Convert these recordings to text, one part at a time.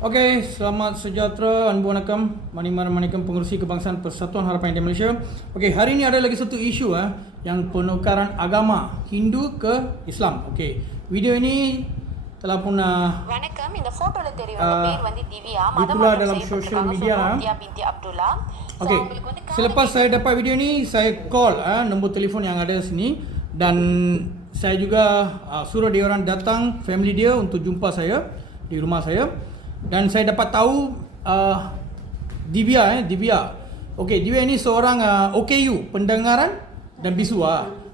Okey, selamat sejahtera, anbu wanakam, manikam pengurusi Kebangsaan Persatuan Harapan India Malaysia. Okey, hari ini ada lagi satu isu yang penukaran agama Hindu ke Islam. Okey, video ini telah pun ditular dalam sosial media. Okey, selepas saya dapat video ini, saya call nombor telefon yang ada sini dan saya juga suruh dia orang datang, family dia untuk jumpa saya di rumah saya. Dan saya dapat tahu Divya. Okey, Divya ini seorang OKU, pendengaran dan bisu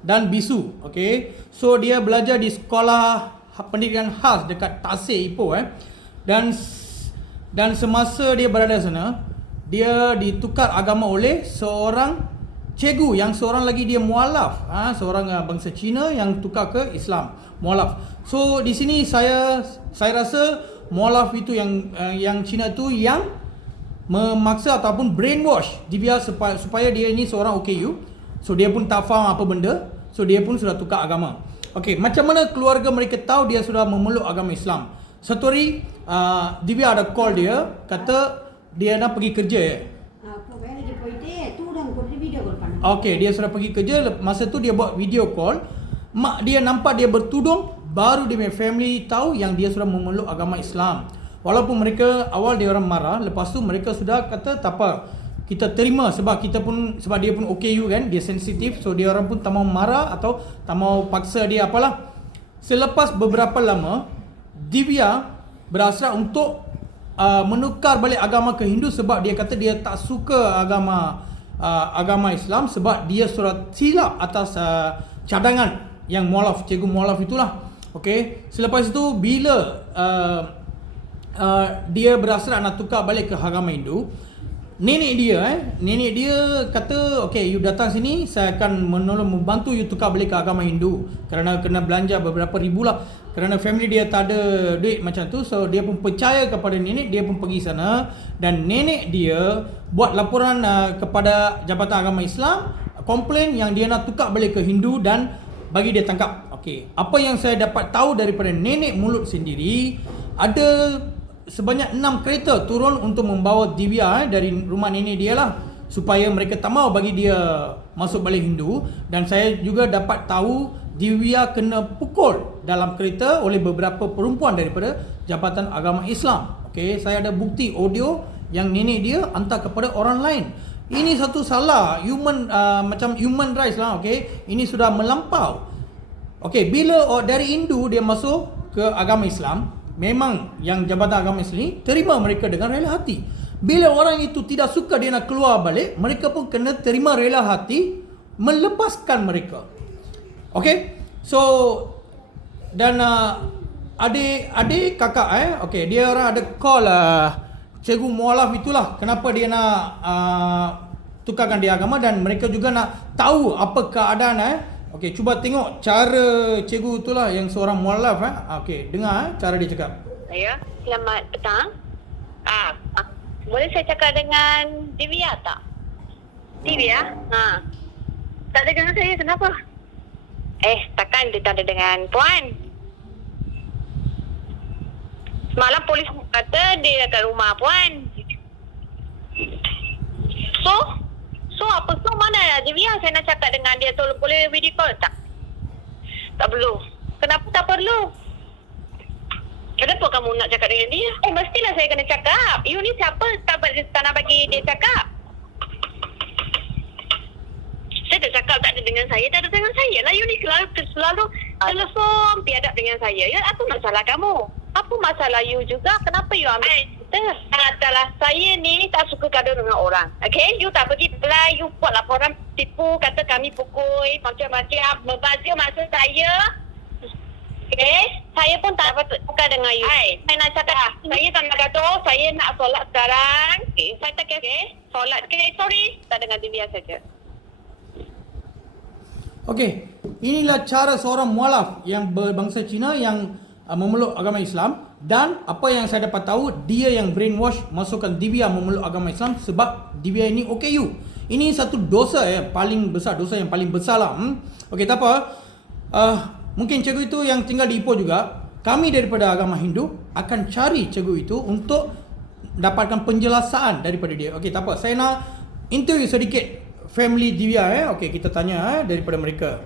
dan bisu. Okey. So dia belajar di sekolah pendidikan khas dekat Tasik Ipoh dan semasa dia berada sana, dia ditukar agama oleh seorang cikgu yang seorang lagi dia mualaf, seorang bangsa Cina yang tukar ke Islam, mualaf. So di sini saya rasa mualaf itu yang Cina tu yang memaksa ataupun brainwash Divya supaya dia ni seorang OKU. So dia pun tak faham apa benda. So dia pun sudah tukar agama. Okey, macam mana keluarga mereka tahu dia sudah memeluk agama Islam? Satu hari Divya ada call dia, kata dia nak pergi kerja. Okey, dia sudah pergi kerja. Masa tu dia buat video call. Mak dia nampak dia bertudung. Baru dia punya family tahu yang dia sudah memeluk agama Islam. Walaupun mereka awal dia orang marah, lepas tu mereka sudah kata tak apa, kita terima sebab dia pun OKU kan, dia sensitif, so dia orang pun tak mau marah atau tak mau paksa dia apalah. Selepas beberapa lama, Divya berhasrat untuk menukar balik agama ke Hindu sebab dia kata dia tak suka agama Islam sebab dia sudah silap atas cadangan yang mualaf, cikgu mualaf itulah. Okey, selepas itu bila dia berhasrat nak tukar balik ke agama Hindu, nenek dia kata, okey, you datang sini, saya akan membantu you tukar balik ke agama Hindu kerana kena belanja beberapa ribu lah, kerana family dia tak ada duit macam tu. So dia pun percaya kepada nenek, dia pun pergi sana dan nenek dia buat laporan kepada Jabatan Agama Islam, komplain yang dia nak tukar balik ke Hindu dan bagi dia tangkap. Okey, apa yang saya dapat tahu daripada nenek mulut sendiri, ada sebanyak 6 kereta turun untuk membawa Divya dari rumah nenek dia lah, supaya mereka tak mau bagi dia masuk balik Hindu. Dan saya juga dapat tahu Divya kena pukul dalam kereta oleh beberapa perempuan daripada Jabatan Agama Islam. Okey, saya ada bukti audio yang nenek dia hantar kepada orang lain. Ini satu salah macam human rights lah. Okey, ini sudah melampau. Okey, bila dari Hindu dia masuk ke agama Islam, memang yang Jabatan Agama Islam ni terima mereka dengan rela hati. Bila orang itu tidak suka dia nak keluar balik, mereka pun kena terima rela hati melepaskan mereka. Okey, so dan adik kakak okey, dia orang ada call cikgu mualaf itulah, kenapa dia nak tukarkan dia agama, dan mereka juga nak tahu apa keadaan Okey, cuba tengok cara cikgu itulah yang seorang mualaf Okey, dengar cara dia cakap. Ya, selamat petang. Boleh saya cakap dengan Divya tak? Divya? Tak ada dengan saya, kenapa? Takkan dia tak ada dengan puan? Semalam polis kata dia dekat rumah puan. So apa? So mana Divya? Saya nak cakap dengan dia tu, boleh video call tak? Tak perlu. Kenapa tak perlu? Kenapa kamu nak cakap dengan dia? Mestilah saya kena cakap. You ni siapa tak nak bagi dia cakap? Saya dah cakap tak ada dengan saya. Tak ada dengan saya lah. You ni selalu telefon biadab dengan saya. Ya, apa masalah kamu? Apa masalah you juga? Kenapa you ambil adalah saya ni tak suka gaduh dengan orang. Okay, you tak pergi belai, you buat laporan tipu, kata kami pukul, macam-macam, membazir masa saya. Okay, saya pun tak patut bukan dengan you. Saya nak cakap, saya tak nak gaduh, saya nak solat sekarang. Okay, saya tak solat. Okay, sorry, tak dengan Divya saja. Okey, inilah cara seorang mualaf yang berbangsa Cina yang memeluk agama Islam. Dan apa yang saya dapat tahu, dia yang brainwash masukkan Divya memeluk agama Islam sebab Divya ini OKU. Ini satu dosa paling besar, dosa yang paling besar lah. Okey, tak apa. Mungkin cikgu itu yang tinggal di Ipoh juga. kami daripada agama Hindu akan cari cikgu itu untuk dapatkan penjelasan daripada dia. Okey, tak apa. Saya nak interview sedikit family Divya Okey, kita tanya daripada mereka.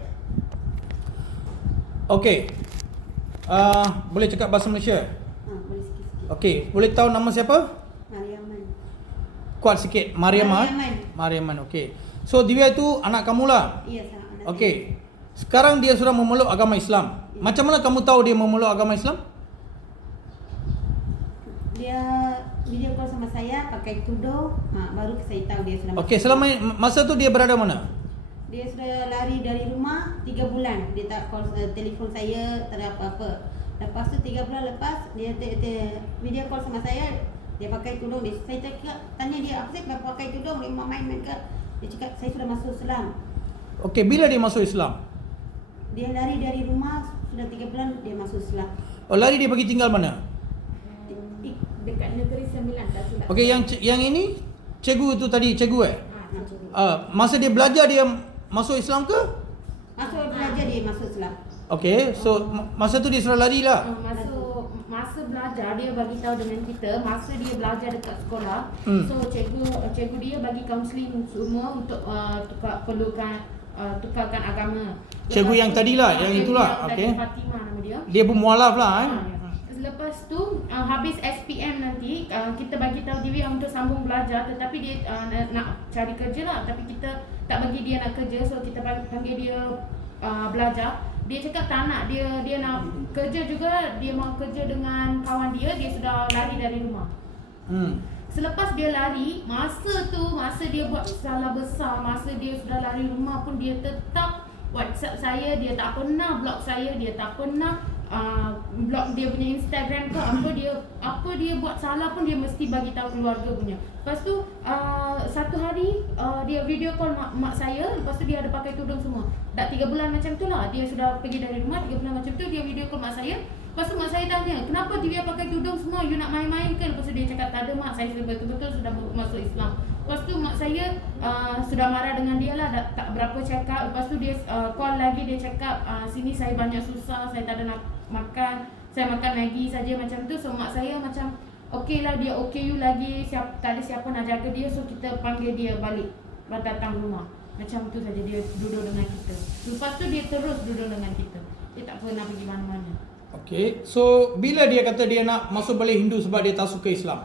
Okey. Boleh cakap bahasa Malaysia? Boleh sikit-sikit. Okey, boleh tahu nama siapa? Mariaman. Kuat sikit. Mariaman. Mariaman. Okey. So Divya itu anak kamu lah. Iya, sama anak. Okey. Sekarang dia sudah memeluk agama Islam. Macam mana kamu tahu dia memeluk agama Islam? Dia video call sama saya pakai tudung, baru saya tahu dia sudah. Okey, selama masa tu dia berada mana? Dia sudah lari dari rumah 3 bulan. Dia tak call telefon saya, tak ada apa-apa. Lepas tu 3 bulan lepas dia video call sama saya, dia pakai tudung. Saya tanya dia, apa sih pakai tudung, dia main-main ke? Dia cakap saya sudah masuk Islam. Okey, bila dia masuk Islam? Dia lari dari rumah sudah 3 bulan dia masuk Islam. Oh, lari dia pergi tinggal mana? Dekat Negeri Sembilan tak silap. Okey, yang ini cikgu tu tadi, cikgu Cikgu. masa dia belajar dia masuk Islam ke? Masuk belajar dia masuk Islam. Okey, so masa tu dia sudah lari lah. Masa belajar dia bagi tahu dengan kita, masa dia belajar dekat sekolah, so cikgu dia bagi kaunseling semua untuk tukarkan agama. Cikgu yang tadilah, yang itulah. Okey. Fatimah nama dia. Dia bermualaf lah Lepas tu habis SPM nanti kita bagi tahu dia untuk sambung belajar, tetapi dia nak cari kerja lah, tapi kita tak bagi dia nak kerja, so kita panggil dia belajar. Dia cakap tak nak, dia nak kerja juga, dia mau kerja dengan kawan dia sudah lari dari rumah. Selepas dia lari, masa dia buat salah besar, masa dia sudah lari rumah pun dia tetap WhatsApp saya, dia tak pernah block saya, dia tak pernah block dia punya Instagram ke apa dia buat salah pun dia mesti bagi tahu keluarga punya. Lepas tu satu hari dia video call mak saya, lepas tu dia ada pakai tudung semua. Dah 3 bulan macam tu lah, dia sudah pergi dari rumah 3 bulan macam tu, dia video call mak saya. Lepas tu mak saya tanya, kenapa dia pakai tudung semua, you nak main-main ke? Lepas tu dia cakap, tak ada mak, saya betul-betul sudah masuk Islam. Lepas tu mak saya sudah marah dengan dia lah, tak berapa cakap. Lepas tu dia call lagi, dia cakap sini saya banyak susah, saya tak ada nak makan, saya makan Maggi saja macam tu. So mak saya macam okey lah, dia okey you lagi, tak ada siapa nak jaga dia, so kita panggil dia balik datang rumah. Macam tu saja dia duduk dengan kita. Lepas tu dia terus duduk dengan kita, dia tak pernah pergi mana-mana. Okey, so bila dia kata dia nak masuk balik Hindu sebab dia tak suka Islam?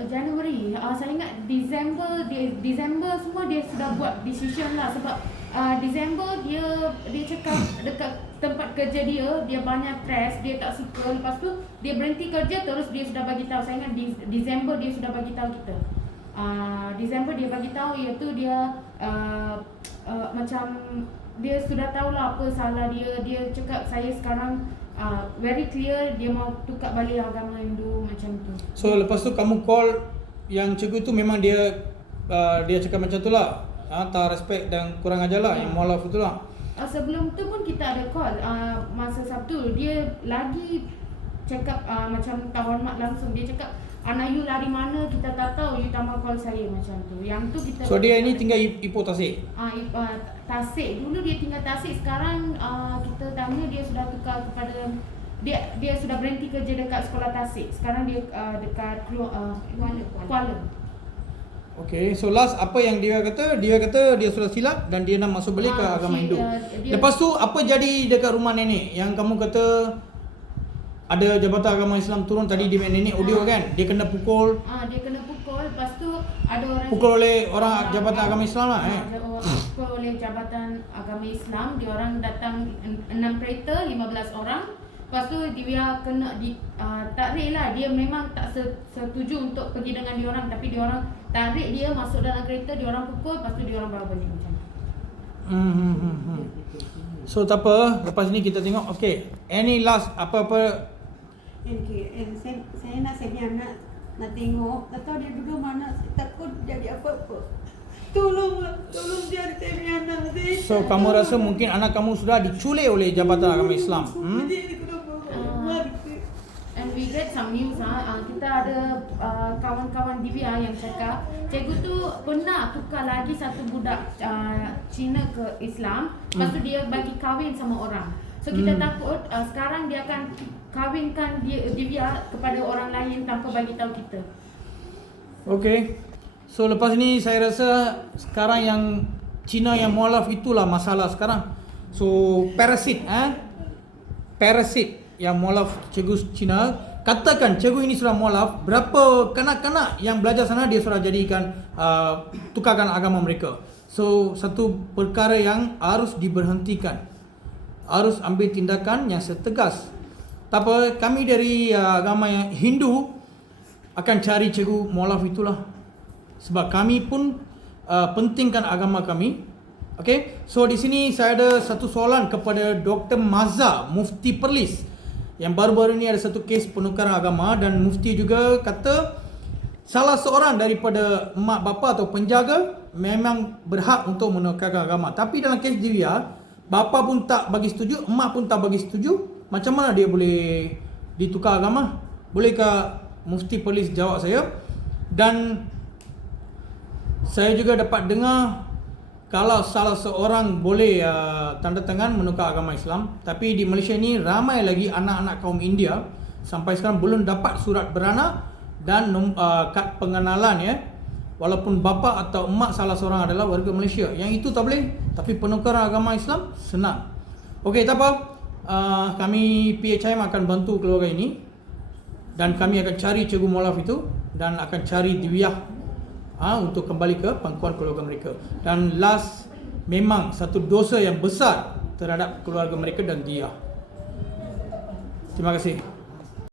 Januari. Saya ingat Disember semua dia sudah buat decision lah, sebab Disember dia cakap dekat tempat kerja dia banyak stress, dia tak suka. Lepas tu dia berhenti kerja, terus dia sudah bagi tahu. Saya ingat Disember dia sudah bagi tahu kita. Disember dia bagi tahu, iaitu dia macam dia sudah tahulah apa salah dia. Dia cakap saya sekarang very clear dia mau tukar balik agama Hindu macam tu. So lepas tu kamu call yang cikgu tu, memang dia cakap macam tu lah, tak respect dan kurang ajar lah, yang mualaf tu lah. Sebelum tu pun kita ada call masa Sabtu, dia lagi cakap macam tak hormat langsung. Dia cakap anak you lari mana kita tak tahu, you tak mau call saya macam tu. Yang tu kita. So dia ini tinggal Ipoh Tasik? Tasik. Dulu dia tinggal Tasik, sekarang kita tanya dia sudah tukar kepada dia sudah berhenti kerja dekat sekolah Tasik. Sekarang dia dekat Kuala. Okay, so last apa yang dia kata? Dia kata dia sudah silap dan dia nak masuk balik ke agama Hindu. Lepas tu apa jadi dekat rumah nenek? Yang kamu kata ada jabatan agama Islam turun tadi di nenek audio kan? Dia kena pukul. Dia kena pukul. Lepas tu ada orang pukul oleh orang jabatan agama Islam lah pukul oleh jabatan agama Islam. Dia orang datang 6 kereta, 15 orang. Lepas tu dia kena tarik lah. Dia memang tak setuju untuk pergi dengan dia orang, tapi dia orang tarik dia masuk dalam kereta, dia orang pukul, lepas tu dia orang bawa balik macam tu. So tak apa, lepas ni kita tengok. Okay, any last apa-apa? Saya nak saya punya anak nak tengok, tak tahu dia duduk mana, saya takut jadi apa-apa. Tolong cari saya punya anak. So kamu rasa mungkin anak kamu sudah diculik oleh jabatan agama Islam? And we get some news kita ada kawan-kawan Divya yang cakap cikgu tu pernah tukar lagi satu budak Cina ke Islam. Lepas tu dia bagi kahwin sama orang. So kita takut sekarang dia akan kahwinkan Divya kepada orang lain tanpa bagi tahu kita. Okay. So lepas ni saya rasa sekarang yang Cina yang mualaf itulah masalah sekarang. So parasit parasit yang mualaf cikgu Cina, katakan cikgu ini sudah mualaf, berapa kanak-kanak yang belajar sana dia sudah jadikan tukarkan agama mereka. So satu perkara yang harus diberhentikan, harus ambil tindakan yang setegas. Tak apa, kami dari agama yang Hindu akan cari cikgu mualaf itulah, sebab kami pun pentingkan agama kami. Okay, so di sini saya ada satu soalan kepada Dr. Mazza, Mufti Perlis, yang baru-baru ini ada satu kes penukaran agama, dan Mufti juga kata salah seorang daripada mak bapa atau penjaga memang berhak untuk menukarkan agama. Tapi dalam kes Divya, bapa pun tak bagi setuju, emak pun tak bagi setuju, macam mana dia boleh ditukar agama? Bolehkah Mufti Perlis jawab saya? Dan saya juga dapat dengar kalau salah seorang boleh tanda tangan menukar agama Islam, tapi di Malaysia ni ramai lagi anak-anak kaum India sampai sekarang belum dapat surat beranak dan kad pengenalan ya. Walaupun bapa atau emak salah seorang adalah warga Malaysia, yang itu tak boleh, tapi penukaran agama Islam senang. Okey, tak apa. Kami PHIM akan bantu keluarga ini, dan kami akan cari cikgu mualaf itu dan akan cari Divya untuk kembali ke pangkuan keluarga mereka. Dan last, memang satu dosa yang besar terhadap keluarga mereka dan dia. Terima kasih.